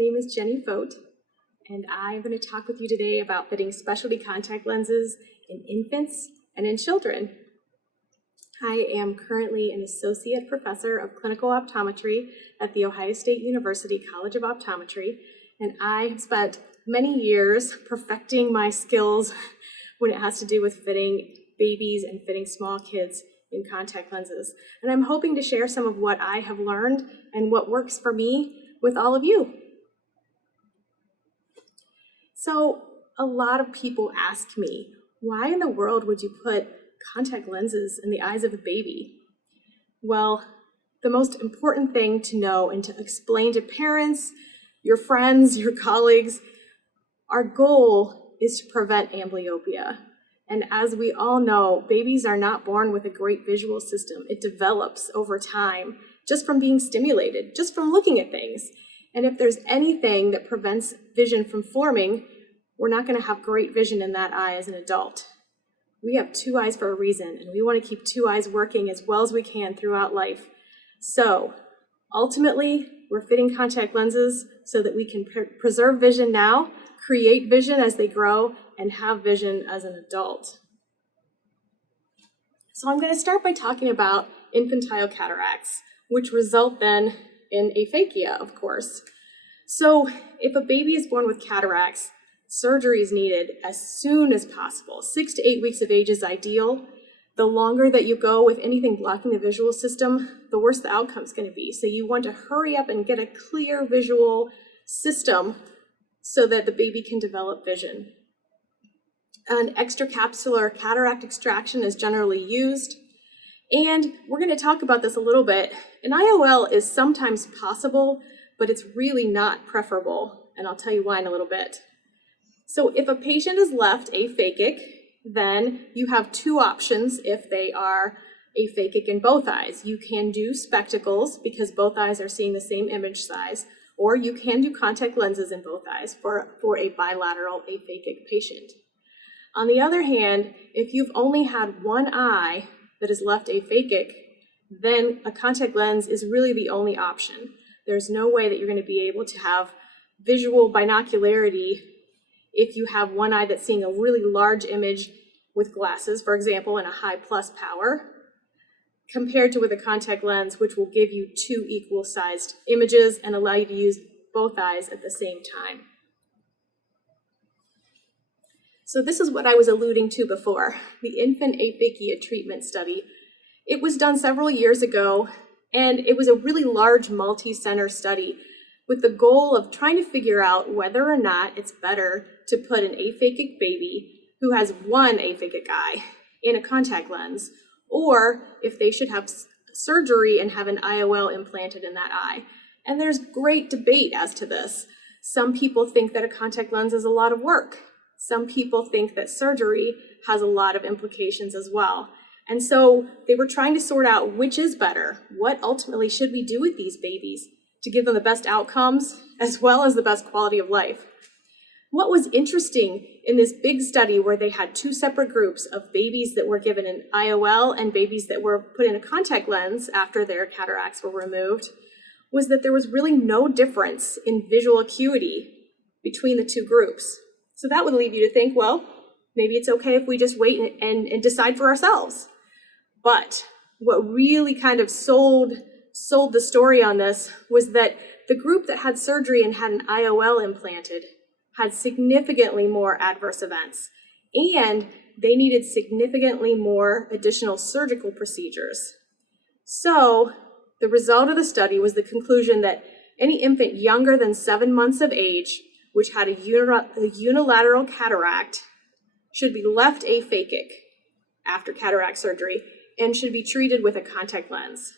name is Jenny Fogt, and I'm going to talk with you today about fitting specialty contact lenses in infants and in children. I am currently an associate professor of clinical optometry at The Ohio State University College of Optometry, and I have spent many years perfecting my skills when it has to do with fitting babies and fitting small kids in contact lenses. And I'm hoping to share some of what I have learned and what works for me with all of you. So a lot of people ask me, why in the world would you put contact lenses in the eyes of a baby? Well, the most important thing to know and to explain to parents, your friends, your colleagues, our goal is to prevent amblyopia. And as we all know, babies are not born with a great visual system. It develops over time just from being stimulated, just from looking at things. And if there's anything that prevents vision from forming, we're not going to have great vision in that eye as an adult. We have two eyes for a reason, and we want to keep two eyes working as well as we can throughout life. So ultimately, we're fitting contact lenses so that we can preserve vision now, create vision as they grow, and have vision as an adult. So I'm going to start by talking about infantile cataracts, which result then in aphakia, of course. So if a baby is born with cataracts, surgery is needed as soon as possible. 6 to 8 weeks of age is ideal. The longer that you go with anything blocking the visual system, the worse the outcome is going to be. So you want to hurry up and get a clear visual system so that the baby can develop vision. An extracapsular cataract extraction is generally used. And we're going to talk about this a little bit. An IOL is sometimes possible, but it's really not preferable. And I'll tell you why in a little bit. So if a patient is left aphakic, then you have two options if they are aphakic in both eyes. You can do spectacles because both eyes are seeing the same image size, or you can do contact lenses in both eyes for a bilateral aphakic patient. On the other hand, if you've only had one eye that is left aphakic, then a contact lens is really the only option. There's no way that you're going to be able to have visual binocularity if you have one eye that's seeing a really large image with glasses, for example, in a high plus power, compared to with a contact lens, which will give you two equal sized images and allow you to use both eyes at the same time. So this is what I was alluding to before, the infant aphakia treatment study. It was done several years ago, and it was a really large multi-center study with the goal of trying to figure out whether or not it's better to put an aphakic baby who has one aphakic eye in a contact lens, or if they should have surgery and have an IOL implanted in that eye. And there's great debate as to this. Some people think that a contact lens is a lot of work. Some people think that surgery has a lot of implications as well. And so they were trying to sort out which is better. What ultimately should we do with these babies to give them the best outcomes as well as the best quality of life? What was interesting in this big study where they had two separate groups of babies that were given an IOL and babies that were put in a contact lens after their cataracts were removed was that there was really no difference in visual acuity between the two groups. So that would leave you to think, well, maybe it's okay if we just wait and decide for ourselves. But what really kind of sold the story on this was that the group that had surgery and had an IOL implanted had significantly more adverse events, and they needed significantly more additional surgical procedures. So the result of the study was the conclusion that any infant younger than 7 months of age which had a unilateral cataract should be left aphakic after cataract surgery and should be treated with a contact lens.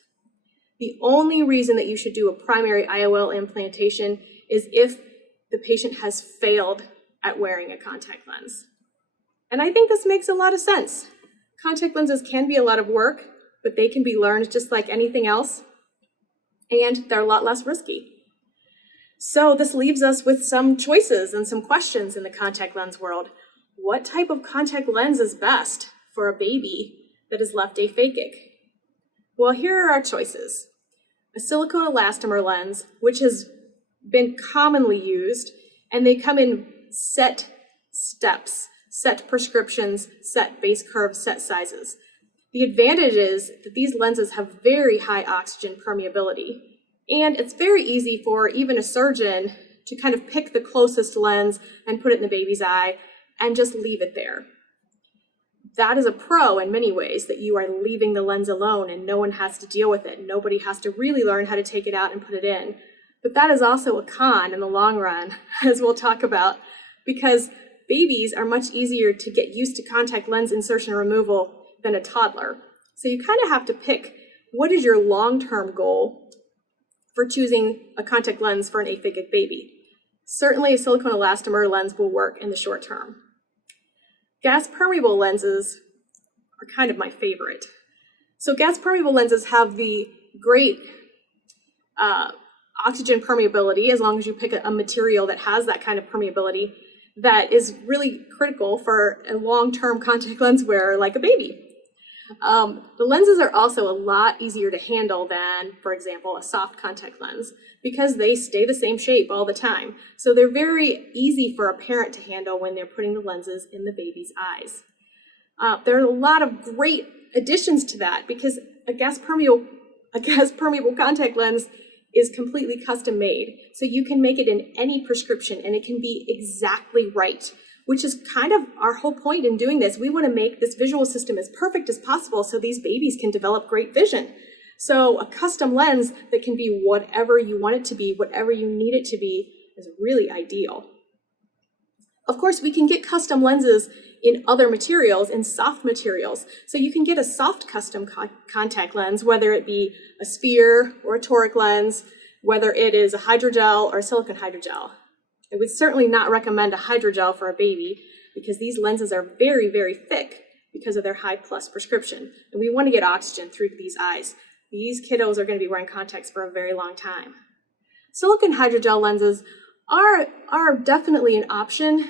The only reason that you should do a primary IOL implantation is if the patient has failed at wearing a contact lens. And I think this makes a lot of sense. Contact lenses can be a lot of work, but they can be learned just like anything else, and they're a lot less risky. So this leaves us with some choices and some questions in the contact lens world. What type of contact lens is best for a baby that is left aphakic? Well, here are our choices. A silicone elastomer lens, which has been commonly used, and they come in set steps, set prescriptions, set base curves, set sizes. The advantage is that these lenses have very high oxygen permeability, and it's very easy for even a surgeon to kind of pick the closest lens and put it in the baby's eye and just leave it there. That is a pro in many ways, that you are leaving the lens alone and no one has to deal with it. Nobody has to really learn how to take it out and put it in. But that is also a con in the long run, as we'll talk about, because babies are much easier to get used to contact lens insertion and removal than a toddler. So you kind of have to pick, what is your long-term goal for choosing a contact lens for an aphakic baby? Certainly a silicone elastomer lens will work in the short term. Gas permeable lenses are kind of my favorite. So gas permeable lenses have the great oxygen permeability, as long as you pick a material that has that kind of permeability, that is really critical for a long-term contact lens wearer like a baby. The lenses are also a lot easier to handle than, for example, a soft contact lens, because they stay the same shape all the time. So they're very easy for a parent to handle when they're putting the lenses in the baby's eyes. There are a lot of great additions to that, because a gas permeable contact lens is completely custom made. So you can make it in any prescription and it can be exactly right, which is kind of our whole point in doing this. We want to make this visual system as perfect as possible so these babies can develop great vision. So a custom lens that can be whatever you want it to be, whatever you need it to be, is really ideal. Of course, we can get custom lenses in other materials, in soft materials. So you can get a soft custom contact lens, whether it be a sphere or a toric lens, whether it is a hydrogel or a silicone hydrogel. I would certainly not recommend a hydrogel for a baby, because these lenses are very, very thick because of their high plus prescription. And we want to get oxygen through these eyes. These kiddos are going to be wearing contacts for a very long time. Silicone hydrogel lenses are definitely an option,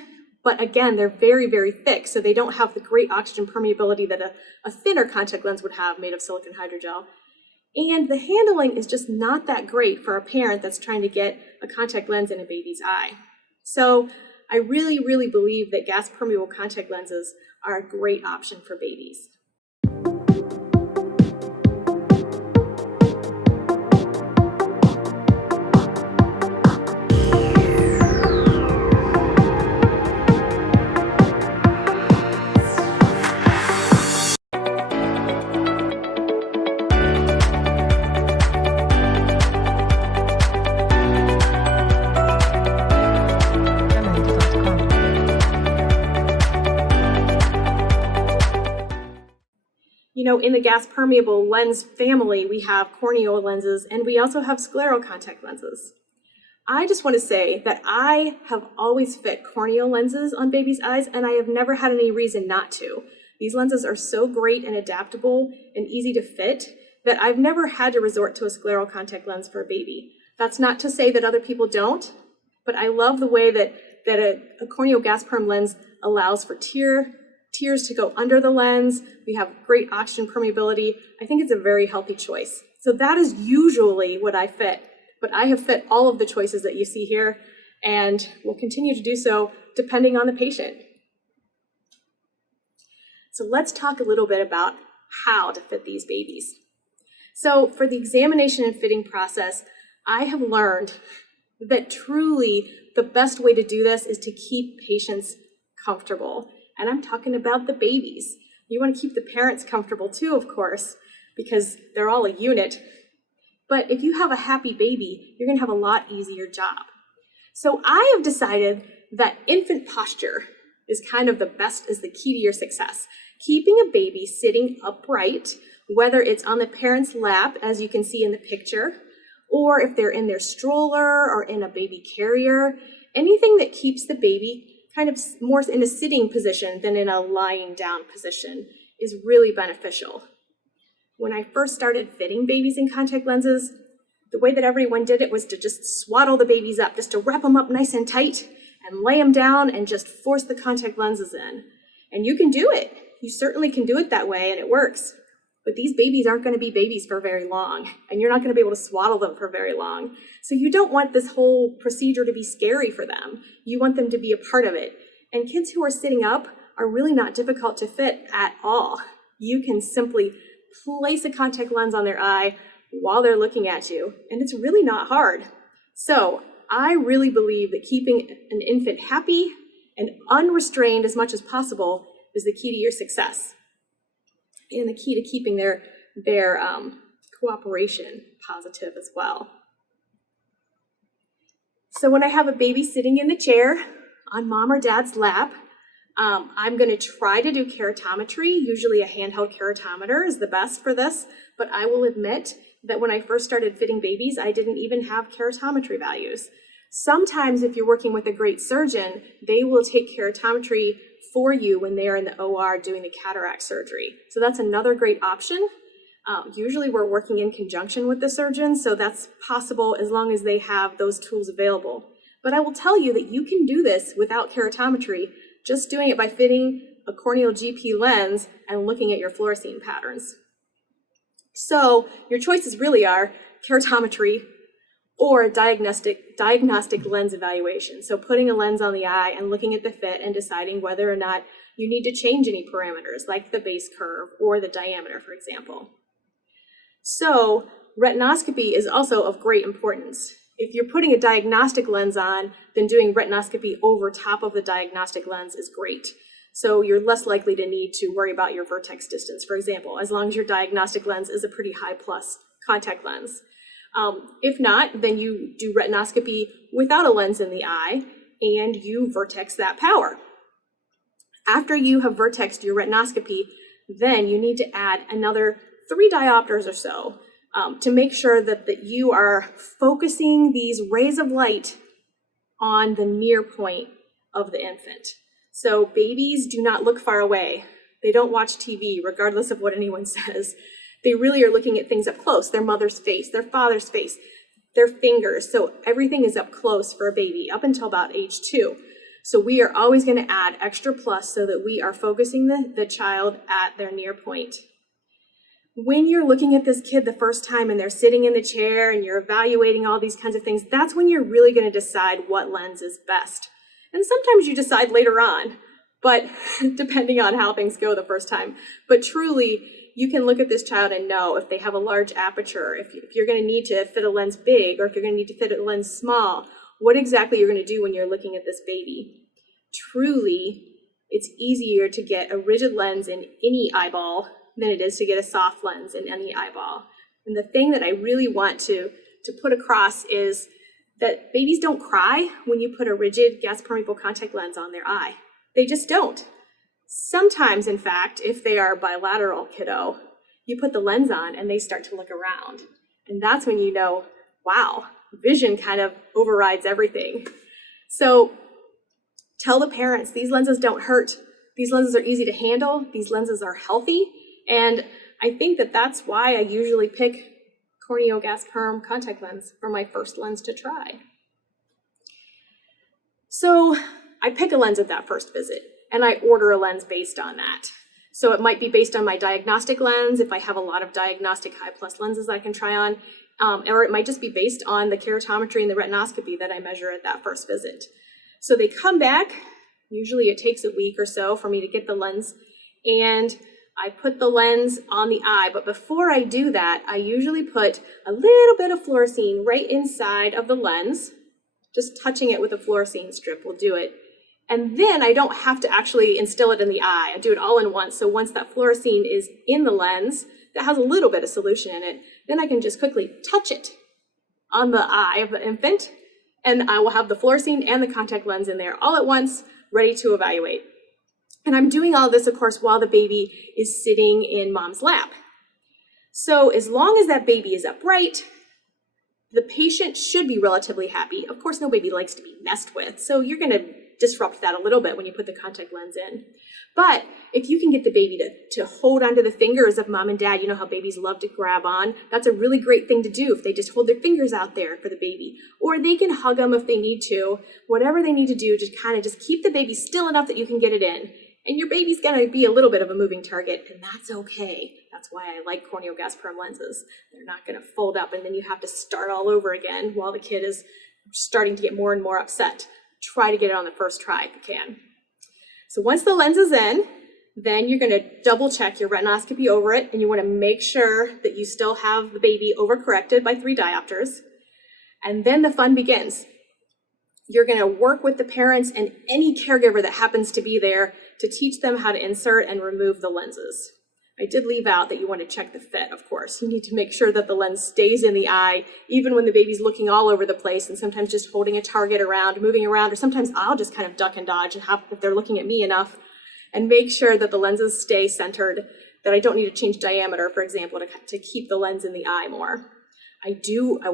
but again, they're very, very thick, so they don't have the great oxygen permeability that a thinner contact lens would have made of silicone hydrogel. And the handling is just not that great for a parent that's trying to get a contact lens in a baby's eye. So I really, really believe that gas permeable contact lenses are a great option for babies. You know, in the gas permeable lens family, we have corneal lenses and we also have scleral contact lenses. I just want to say that I have always fit corneal lenses on babies' eyes, and I have never had any reason not to. These lenses are so great and adaptable and easy to fit that I've never had to resort to a scleral contact lens for a baby. That's not to say that other people don't, but I love the way that a corneal gas perm lens allows for tears to go under the lens. We have great oxygen permeability. I think it's a very healthy choice. So that is usually what I fit, but I have fit all of the choices that you see here and will continue to do so depending on the patient. So let's talk a little bit about how to fit these babies. So for the examination and fitting process, I have learned that truly the best way to do this is to keep patients comfortable. And I'm talking about the babies. You want to keep the parents comfortable too, of course, because they're all a unit. But if you have a happy baby, you're going to have a lot easier job. So I have decided that infant posture is kind of the key to your success. Keeping a baby sitting upright, whether it's on the parent's lap, as you can see in the picture, or if they're in their stroller or in a baby carrier, anything that keeps the baby kind of more in a sitting position than in a lying down position is really beneficial. When I first started fitting babies in contact lenses, the way that everyone did it was to just swaddle the babies up, just to wrap them up nice and tight and lay them down and just force the contact lenses in. And you can do it. You certainly can do it that way and it works. But these babies aren't going to be babies for very long, and you're not going to be able to swaddle them for very long. So you don't want this whole procedure to be scary for them. You want them to be a part of it. And kids who are sitting up are really not difficult to fit at all. You can simply place a contact lens on their eye while they're looking at you, and it's really not hard. So I really believe that keeping an infant happy and unrestrained as much as possible is the key to your success, and the key to keeping their cooperation positive as well. So when I have a baby sitting in the chair on mom or dad's lap, I'm going to try to do keratometry. Usually a handheld keratometer is the best for this, but I will admit that when I first started fitting babies, I didn't even have keratometry values. Sometimes if you're working with a great surgeon, they will take keratometry for you when they are in the OR doing the cataract surgery. So that's another great option. Usually we're working in conjunction with the surgeon, so that's possible as long as they have those tools available. But I will tell you that you can do this without keratometry, just doing it by fitting a corneal GP lens and looking at your fluorescein patterns. So your choices really are keratometry or a diagnostic lens evaluation. So putting a lens on the eye and looking at the fit and deciding whether or not you need to change any parameters like the base curve or the diameter, for example. So retinoscopy is also of great importance. If you're putting a diagnostic lens on, then doing retinoscopy over top of the diagnostic lens is great. So you're less likely to need to worry about your vertex distance, for example, as long as your diagnostic lens is a pretty high plus contact lens. If not, then you do retinoscopy without a lens in the eye and you vertex that power. After you have vertexed your retinoscopy, then you need to add another 3 diopters or so to make sure that you are focusing these rays of light on the near point of the infant. So babies do not look far away. They don't watch TV, regardless of what anyone says. They really are looking at things up close, their mother's face, their father's face, their fingers. So everything is up close for a baby up until about age 2. So we are always going to add extra plus so that we are focusing the child at their near point. When you're looking at this kid the first time and they're sitting in the chair and you're evaluating all these kinds of things, that's when you're really going to decide what lens is best. And sometimes you decide later on, but depending on how things go the first time. But truly, you can look at this child and know if they have a large aperture, if you're going to need to fit a lens big, or if you're going to need to fit a lens small, what exactly you're going to do when you're looking at this baby. Truly, it's easier to get a rigid lens in any eyeball than it is to get a soft lens in any eyeball. And the thing that I really want to put across is that babies don't cry when you put a rigid gas permeable contact lens on their eye. They just don't. Sometimes, in fact, if they are bilateral kiddo, you put the lens on and they start to look around. And that's when you know, wow, vision kind of overrides everything. So tell the parents, these lenses don't hurt. These lenses are easy to handle. These lenses are healthy. And I think that that's why I usually pick corneal gas perm contact lens for my first lens to try. So I pick a lens at that first visit, and I order a lens based on that. So it might be based on my diagnostic lens, if I have a lot of diagnostic high plus lenses I can try on, or it might just be based on the keratometry and the retinoscopy that I measure at that first visit. So they come back, usually it takes a week or so for me to get the lens, and I put the lens on the eye, but before I do that, I usually put a little bit of fluorescein right inside of the lens. Just touching it with a fluorescein strip will do it. And then I don't have to actually instill it in the eye. I do it all in once. So once that fluorescein is in the lens, that has a little bit of solution in it, then I can just quickly touch it on the eye of the infant, and I will have the fluorescein and the contact lens in there all at once, ready to evaluate. And I'm doing all this, of course, while the baby is sitting in mom's lap. So as long as that baby is upright, the patient should be relatively happy. Of course, no baby likes to be messed with, so you're going to disrupt that a little bit when you put the contact lens in. But if you can get the baby to hold onto the fingers of mom and dad, you know how babies love to grab on, that's a really great thing to do if they just hold their fingers out there for the baby. Or they can hug them if they need to, whatever they need to do to kind of just keep the baby still enough that you can get it in. And your baby's gonna be a little bit of a moving target, and that's okay. That's why I like corneal gas perm lenses. They're not gonna fold up and then you have to start all over again while the kid is starting to get more and more upset. Try to get it on the first try if you can. So once the lens is in, then you're gonna double check your retinoscopy over it, and you wanna make sure that you still have the baby overcorrected by 3 diopters. And then the fun begins. You're gonna work with the parents and any caregiver that happens to be there to teach them how to insert and remove the lenses. I did leave out that you want to check the fit, of course. You need to make sure that the lens stays in the eye, even when the baby's looking all over the place and sometimes just holding a target around, moving around, or sometimes I'll just kind of duck and dodge and if they're looking at me enough, and make sure that the lenses stay centered, that I don't need to change diameter, for example, to keep the lens in the eye more. I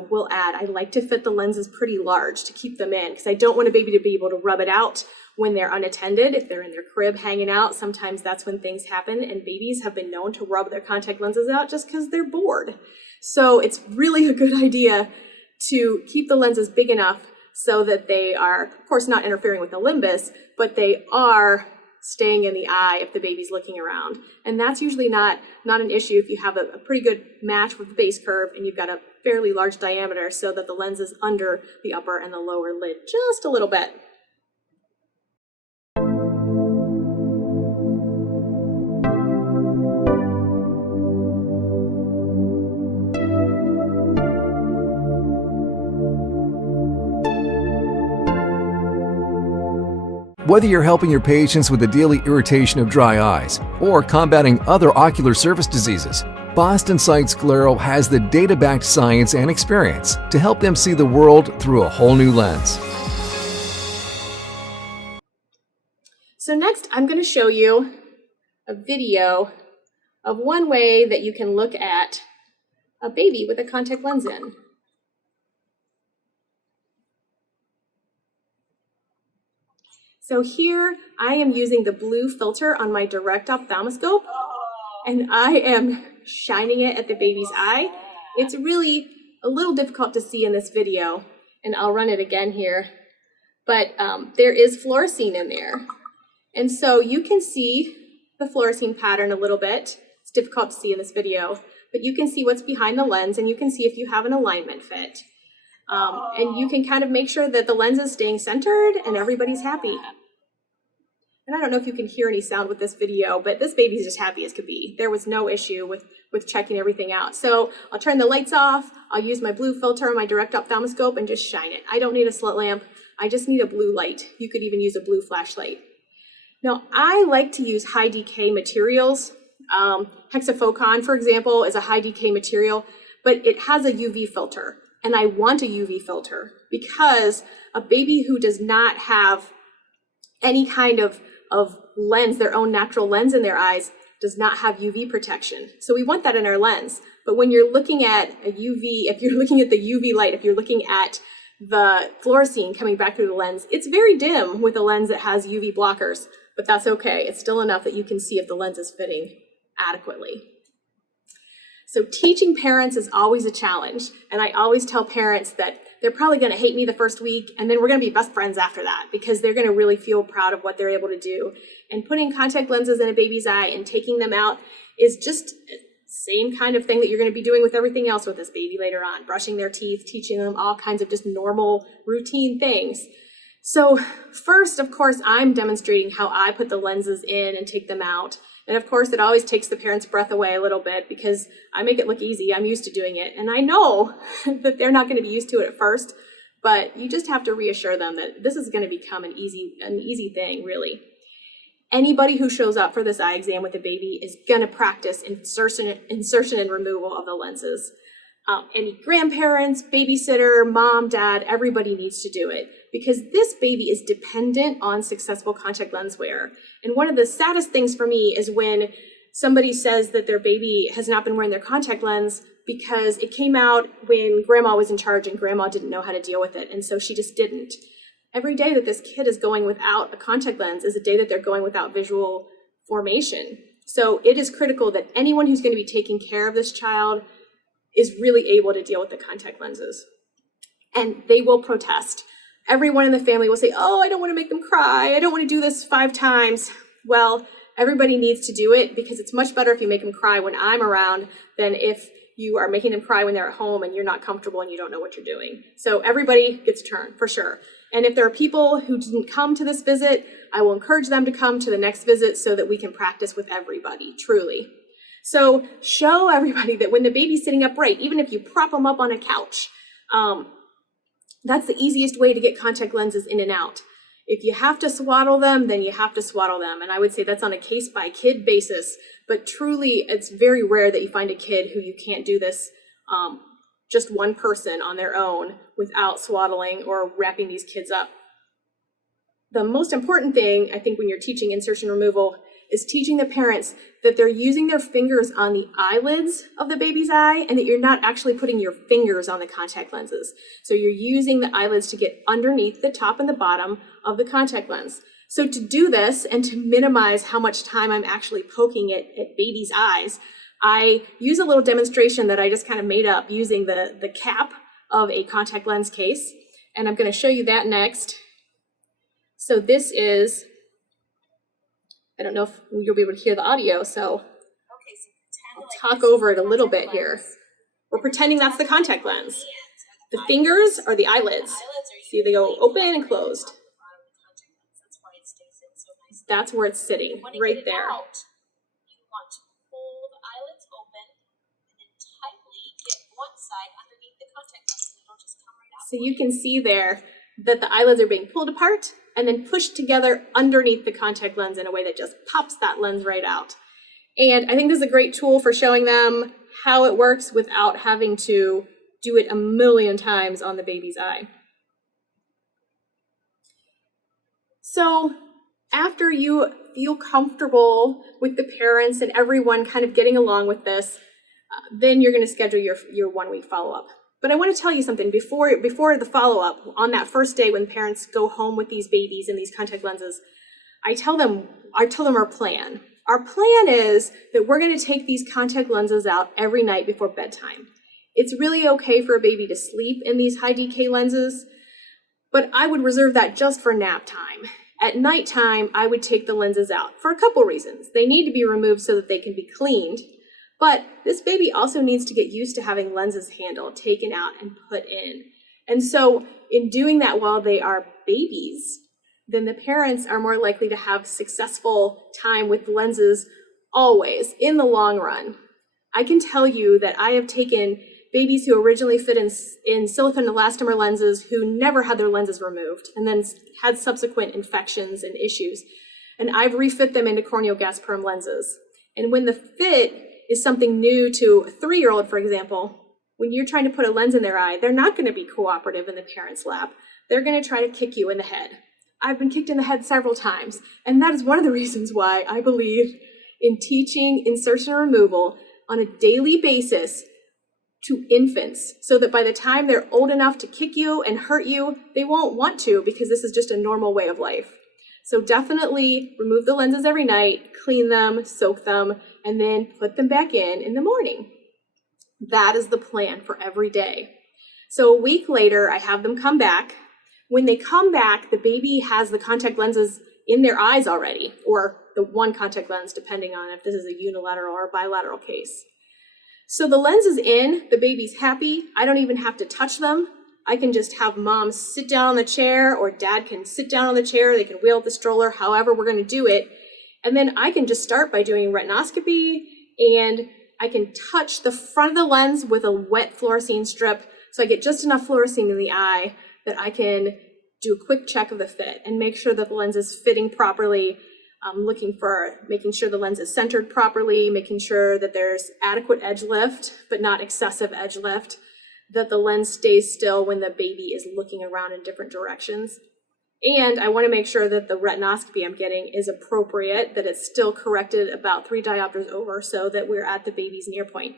will add, I like to fit the lenses pretty large to keep them in because I don't want a baby to be able to rub it out when they're unattended. If they're in their crib hanging out, sometimes that's when things happen, and babies have been known to rub their contact lenses out just because they're bored. So it's really a good idea to keep the lenses big enough so that they are, of course, not interfering with the limbus, but they are staying in the eye if the baby's looking around. And that's usually not an issue if you have a pretty good match with the base curve and you've got a fairly large diameter so that the lens is under the upper and the lower lid just a little bit. Whether you're helping your patients with the daily irritation of dry eyes or combating other ocular surface diseases, Boston Sight Sclero has the data-backed science and experience to help them see the world through a whole new lens. So next, I'm going to show you a video of one way that you can look at a baby with a contact lens in. So here I am using the blue filter on my direct ophthalmoscope, and I am shining it at the baby's eye. It's really a little difficult to see in this video, and I'll run it again here, but there is fluorescein in there. And so you can see the fluorescein pattern a little bit. It's difficult to see in this video, but you can see what's behind the lens, and you can see if you have an alignment fit. And you can kind of make sure that the lens is staying centered and everybody's happy. And I don't know if you can hear any sound with this video, but this baby's just happy as could be. There was no issue with checking everything out. So I'll turn the lights off, I'll use my blue filter on my direct ophthalmoscope and just shine it. I don't need a slit lamp, I just need a blue light. You could even use a blue flashlight. Now, I like to use high decay materials. Hexafocon, for example, is a high decay material, but it has a UV filter. And I want a UV filter because a baby who does not have any kind of lens, their own natural lens in their eyes, does not have UV protection. So we want that in our lens. But when you're looking at a UV, if you're looking at the UV light, if you're looking at the fluorescein coming back through the lens, it's very dim with a lens that has UV blockers, but that's okay. It's still enough that you can see if the lens is fitting adequately. So teaching parents is always a challenge, and I always tell parents that they're probably going to hate me the first week, and then we're going to be best friends after that because they're going to really feel proud of what they're able to do. And putting contact lenses in a baby's eye and taking them out is just the same kind of thing that you're going to be doing with everything else with this baby later on, brushing their teeth, teaching them all kinds of just normal routine things. So first, of course, I'm demonstrating how I put the lenses in and take them out. And of course, it always takes the parent's breath away a little bit because I make it look easy. I'm used to doing it. And I know that they're not going to be used to it at first, but you just have to reassure them that this is going to become an easy thing, really. Anybody who shows up for this eye exam with a baby is going to practice insertion and removal of the lenses. Any grandparents, babysitter, mom, dad, everybody needs to do it because this baby is dependent on successful contact lens wear. And one of the saddest things for me is when somebody says that their baby has not been wearing their contact lens because it came out when grandma was in charge and grandma didn't know how to deal with it, and so she just didn't. Every day that this kid is going without a contact lens is a day that they're going without visual formation. So it is critical that anyone who's going to be taking care of this child is really able to deal with the contact lenses. And they will protest. Everyone in the family will say, oh, I don't want to make them cry. I don't want to do this 5 times. Well, everybody needs to do it because it's much better if you make them cry when I'm around than if you are making them cry when they're at home and you're not comfortable and you don't know what you're doing. So everybody gets a turn, for sure. And if there are people who didn't come to this visit, I will encourage them to come to the next visit so that we can practice with everybody, truly. So show everybody that when the baby's sitting upright, even if you prop them up on a couch, that's the easiest way to get contact lenses in and out. If you have to swaddle them, then you have to swaddle them. And I would say that's on a case-by-kid basis. But truly, it's very rare that you find a kid who you can't do this, just one person on their own without swaddling or wrapping these kids up. The most important thing, I think, when you're teaching insertion removal is teaching the parents that they're using their fingers on the eyelids of the baby's eye and that you're not actually putting your fingers on the contact lenses. So you're using the eyelids to get underneath the top and the bottom of the contact lens. So to do this and to minimize how much time I'm actually poking at baby's eyes, I use a little demonstration that I just kind of made up using the cap of a contact lens case. And I'm going to show you that next. So this is, I don't know if you'll be able to hear the audio, so I'll talk over it a little bit here. We're pretending that's the contact lens. The fingers are the eyelids. See, they go open and closed. That's where it's sitting, right there. So you can see there that the eyelids are being pulled apart and then pushed together underneath the contact lens in a way that just pops that lens right out. And I think this is a great tool for showing them how it works without having to do it a million times on the baby's eye. So after you feel comfortable with the parents and everyone kind of getting along with this, then you're going to schedule your 1 week follow-up. But I want to tell you something before the follow-up, on that first day when parents go home with these babies and these contact lenses, I tell them our plan. Our plan is that we're going to take these contact lenses out every night before bedtime. It's really okay for a baby to sleep in these high decay lenses, but I would reserve that just for nap time. At nighttime, I would take the lenses out for a couple reasons. They need to be removed so that they can be cleaned. But this baby also needs to get used to having lenses handled, taken out, and put in. And so in doing that while they are babies, then the parents are more likely to have successful time with lenses always, in the long run. I can tell you that I have taken babies who originally fit in silicone elastomer lenses who never had their lenses removed and then had subsequent infections and issues. And I've refit them into corneal gas perm lenses. And when the fit is something new to a 3-year-old, for example, when you're trying to put a lens in their eye, they're not going to be cooperative in the parent's lap. They're going to try to kick you in the head. I've been kicked in the head several times, and that is one of the reasons why I believe in teaching insertion removal on a daily basis to infants, so that by the time they're old enough to kick you and hurt you, they won't want to because this is just a normal way of life. So definitely remove the lenses every night, clean them, soak them, and then put them back in the morning. That is the plan for every day. So a week later, I have them come back. When they come back, the baby has the contact lenses in their eyes already, or the one contact lens, depending on if this is a unilateral or bilateral case. So the lens is in, the baby's happy. I don't even have to touch them. I can just have mom sit down on the chair, or dad can sit down on the chair. They can wheel up the stroller, however we're going to do it. And then I can just start by doing retinoscopy, and I can touch the front of the lens with a wet fluorescein strip. So I get just enough fluorescein in the eye that I can do a quick check of the fit and make sure that the lens is fitting properly. I'm looking for making sure the lens is centered properly, making sure that there's adequate edge lift, but not excessive edge lift, that the lens stays still when the baby is looking around in different directions. And I want to make sure that the retinoscopy I'm getting is appropriate, that it's still corrected about 3 diopters over so that we're at the baby's near point.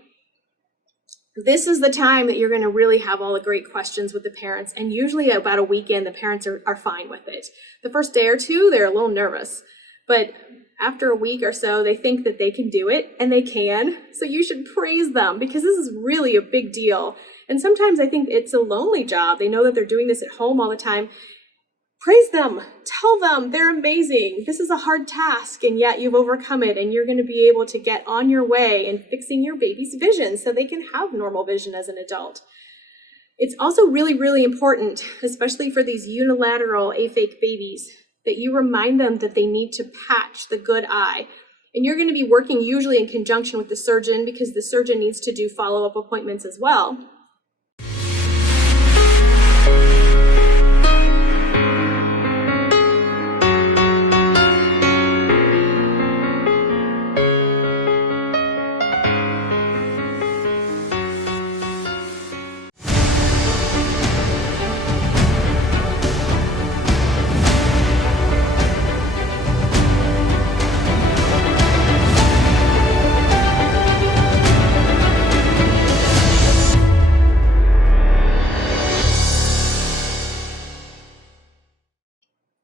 This is the time that you're going to really have all the great questions with the parents, and usually about a weekend, the parents are fine with it. The first day or two, they're a little nervous, but after a week or so, they think that they can do it, and they can. So you should praise them because this is really a big deal. And sometimes I think it's a lonely job. They know that they're doing this at home all the time. Praise them, tell them they're amazing. This is a hard task, and yet you've overcome it, and you're going to be able to get on your way in fixing your baby's vision so they can have normal vision as an adult. It's also really, really important, especially for these unilateral aphakic babies, that you remind them that they need to patch the good eye. And you're going to be working usually in conjunction with the surgeon, because the surgeon needs to do follow-up appointments as well.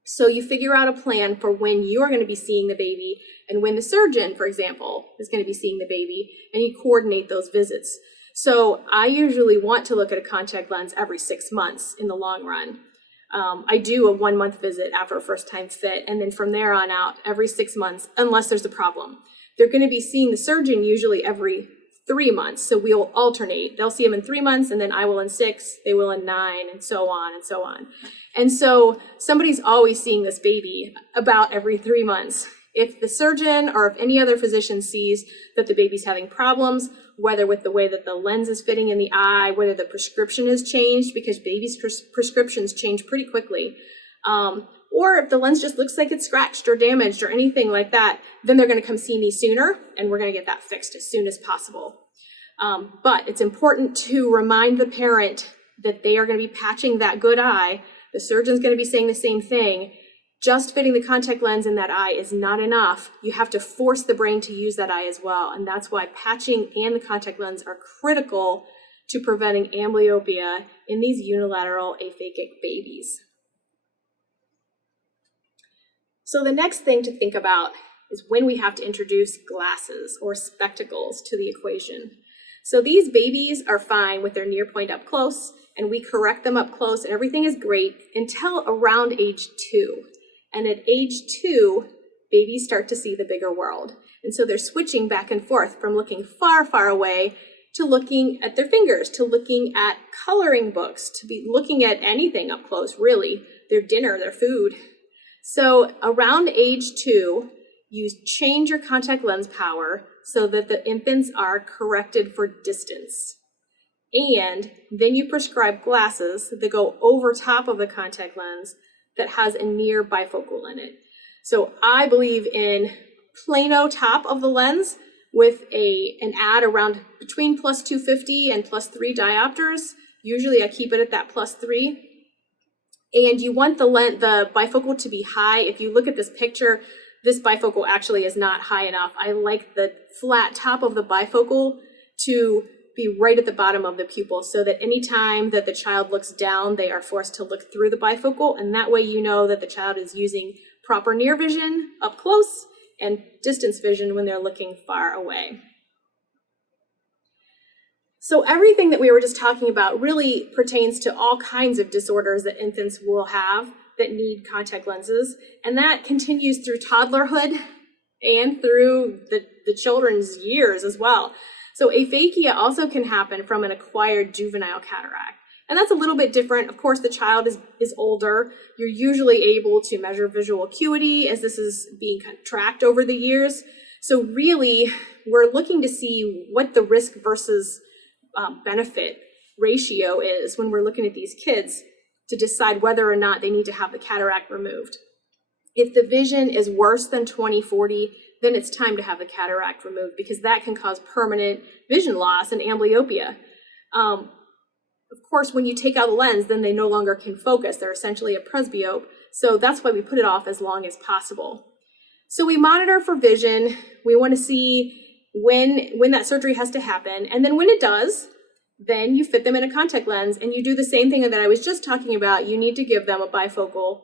So you figure out a plan for when you're going to be seeing the baby and when the surgeon, for example, is going to be seeing the baby, and you coordinate those visits. So I usually want to look at a contact lens every 6 months in the long run. I do a 1 month visit after a first time fit, and then from there on out, every 6 months, unless there's a problem. They're going to be seeing the surgeon usually every 3 months, so we'll alternate. They'll see him in 3 months, and then I will in 6, they will in 9, and so on and so on. And so somebody's always seeing this baby about every 3 months. If the surgeon or if any other physician sees that the baby's having problems, whether with the way that the lens is fitting in the eye, whether the prescription has changed, because babies' prescriptions change pretty quickly, or if the lens just looks like it's scratched or damaged or anything like that, then they're going to come see me sooner, and we're going to get that fixed as soon as possible. But it's important to remind the parent that they are going to be patching that good eye. The surgeon's going to be saying the same thing. Just fitting the contact lens in that eye is not enough. You have to force the brain to use that eye as well. And that's why patching and the contact lens are critical to preventing amblyopia in these unilateral aphakic babies. So the next thing to think about is when we have to introduce glasses or spectacles to the equation. So these babies are fine with their near point up close, and we correct them up close, and everything is great until around age 2. And at age 2, babies start to see the bigger world. And so they're switching back and forth from looking far, far away to looking at their fingers, to looking at coloring books, to be looking at anything up close, really, their dinner, their food. So around age 2, you change your contact lens power so that the infants are corrected for distance. And then you prescribe glasses that go over top of the contact lens that has a near bifocal in it. So I believe in plano top of the lens with an add around between plus 250 and plus 3 diopters. Usually I keep it at that plus 3. And you want the bifocal to be high. If you look at this picture, this bifocal actually is not high enough. I like the flat top of the bifocal to be right at the bottom of the pupil, so that anytime that the child looks down, they are forced to look through the bifocal, and that way you know that the child is using proper near vision up close and distance vision when they're looking far away. So everything that we were just talking about really pertains to all kinds of disorders that infants will have that need contact lenses, and that continues through toddlerhood and through the children's years as well. So aphakia also can happen from an acquired juvenile cataract. And that's a little bit different. Of course, the child is older. You're usually able to measure visual acuity as this is being tracked over the years. So really, we're looking to see what the risk versus benefit ratio is when we're looking at these kids to decide whether or not they need to have the cataract removed. If the vision is worse than 20/40, then it's time to have the cataract removed, because that can cause permanent vision loss and amblyopia. Of course, when you take out the lens, then they no longer can focus. They're essentially a presbyope. So that's why we put it off as long as possible. So we monitor for vision. We want to see when that surgery has to happen. And then when it does, then you fit them in a contact lens, and you do the same thing that I was just talking about. You need to give them a bifocal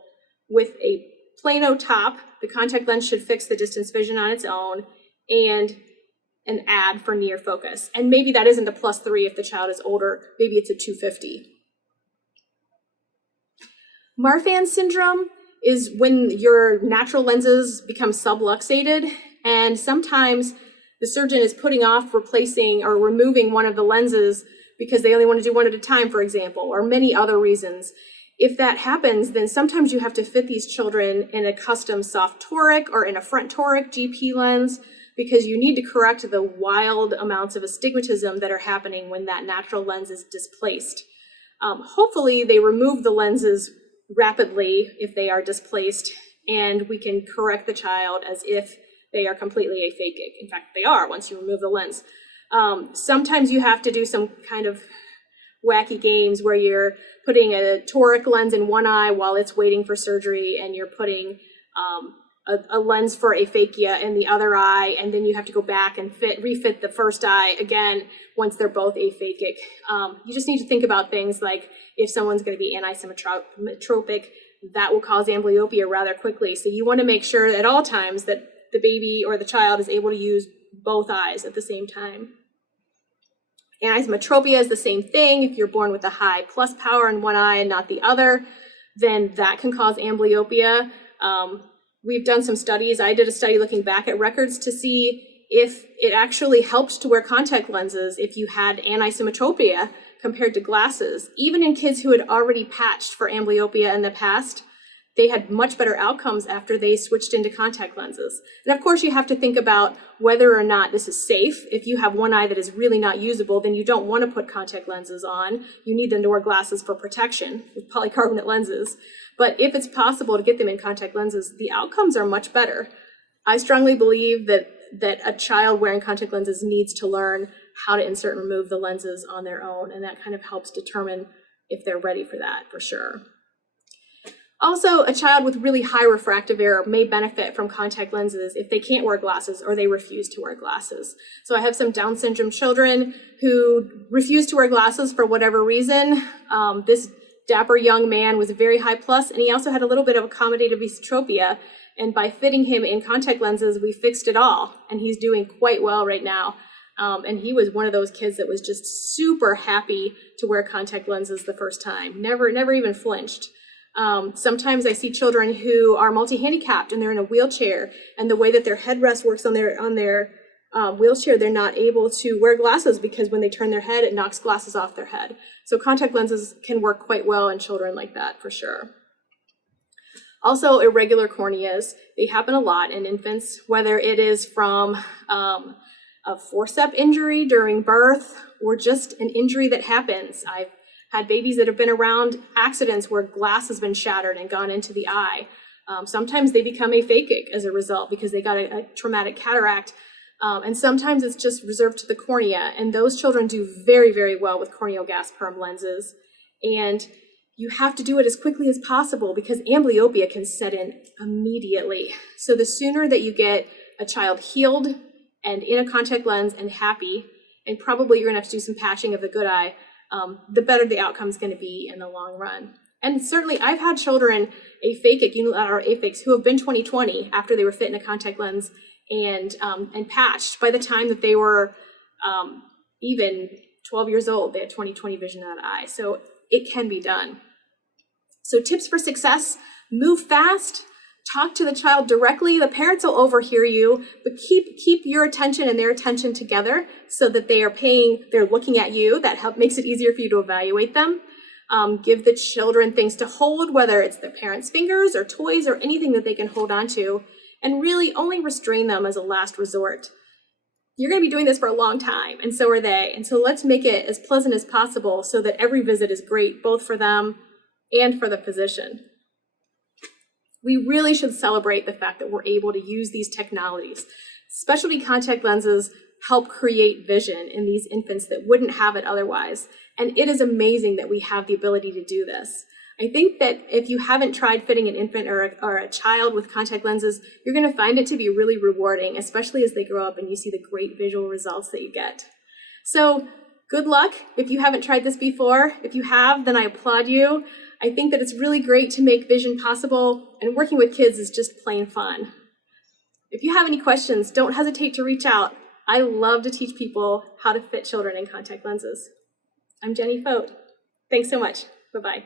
with a plano top. The contact lens should fix the distance vision on its own, and an add for near focus. And maybe that isn't a +3 if the child is older, maybe it's a 250. Marfan syndrome is when your natural lenses become subluxated, and sometimes the surgeon is putting off replacing or removing one of the lenses because they only want to do one at a time, for example, or many other reasons. If that happens, then sometimes you have to fit these children in a custom soft toric or in a front toric GP lens because you need to correct the wild amounts of astigmatism that are happening when that natural lens is displaced. Hopefully, they remove the lenses rapidly if they are displaced, and we can correct the child as if they are completely aphakic. In fact, they are once you remove the lens. Sometimes you have to do some kind of wacky games where you're putting a toric lens in one eye while it's waiting for surgery, and you're putting a lens for aphakia in the other eye, and then you have to go back and refit the first eye again once they're both aphakic. You just need to think about things like if someone's going to be anisometropic, that will cause amblyopia rather quickly. So you want to make sure at all times that the baby or the child is able to use both eyes at the same time. Anisometropia is the same thing. If you're born with a high plus power in one eye and not the other, then that can cause amblyopia. We've done some studies. I did a study looking back at records to see if it actually helped to wear contact lenses if you had anisometropia compared to glasses. Even in kids who had already patched for amblyopia in the past, they had much better outcomes after they switched into contact lenses. And of course, you have to think about whether or not this is safe. If you have one eye that is really not usable, then you don't want to put contact lenses on. You need them to wear glasses for protection with polycarbonate lenses. But if it's possible to get them in contact lenses, the outcomes are much better. I strongly believe that a child wearing contact lenses needs to learn how to insert and remove the lenses on their own, and that kind of helps determine if they're ready for that, for sure. Also, a child with really high refractive error may benefit from contact lenses if they can't wear glasses or they refuse to wear glasses. So I have some Down syndrome children who refuse to wear glasses for whatever reason. This dapper young man was a very high plus, and he also had a little bit of accommodative esotropia. And by fitting him in contact lenses, we fixed it all. And he's doing quite well right now. And he was one of those kids that was just super happy to wear contact lenses the first time. Never even flinched. Sometimes I see children who are multi-handicapped and they're in a wheelchair, and the way that their headrest works on their wheelchair, they're not able to wear glasses because when they turn their head, it knocks glasses off their head. So contact lenses can work quite well in children like that, for sure. Also, irregular corneas. They happen a lot in infants, whether it is from a forceps injury during birth or just an injury that happens. I've had babies that have been around accidents where glass has been shattered and gone into the eye. Sometimes they become aphakic as a result because they got a traumatic cataract. And sometimes it's just reserved to the cornea. And those children do very, very well with corneal gas perm lenses. And you have to do it as quickly as possible because amblyopia can set in immediately. So the sooner that you get a child healed and in a contact lens and happy, and probably you're going to have to do some patching of the good eye, the better the outcome is going to be in the long run. And certainly I've had children, aphakic, unilateral aphics, who have been 20/20 after they were fit in a contact lens and patched. By the time that they were even 12 years old, they had 20/20 vision in that eye. So it can be done. So tips for success: move fast, talk to the child directly. The parents will overhear you, but keep your attention and their attention together so that they're looking at you. That makes it easier for you to evaluate them. Give the children things to hold, whether it's their parents' fingers or toys or anything that they can hold on to, and really only restrain them as a last resort. You're going to be doing this for a long time, and so are they. And so let's make it as pleasant as possible so that every visit is great, both for them and for the physician. We really should celebrate the fact that we're able to use these technologies. Specialty contact lenses help create vision in these infants that wouldn't have it otherwise. And it is amazing that we have the ability to do this. I think that if you haven't tried fitting an infant or a child with contact lenses, you're going to find it to be really rewarding, especially as they grow up and you see the great visual results that you get. So good luck if you haven't tried this before. If you have, then I applaud you. I think that it's really great to make vision possible, and working with kids is just plain fun. If you have any questions, don't hesitate to reach out. I love to teach people how to fit children in contact lenses. I'm Jenny Fogt. Thanks so much. Bye-bye.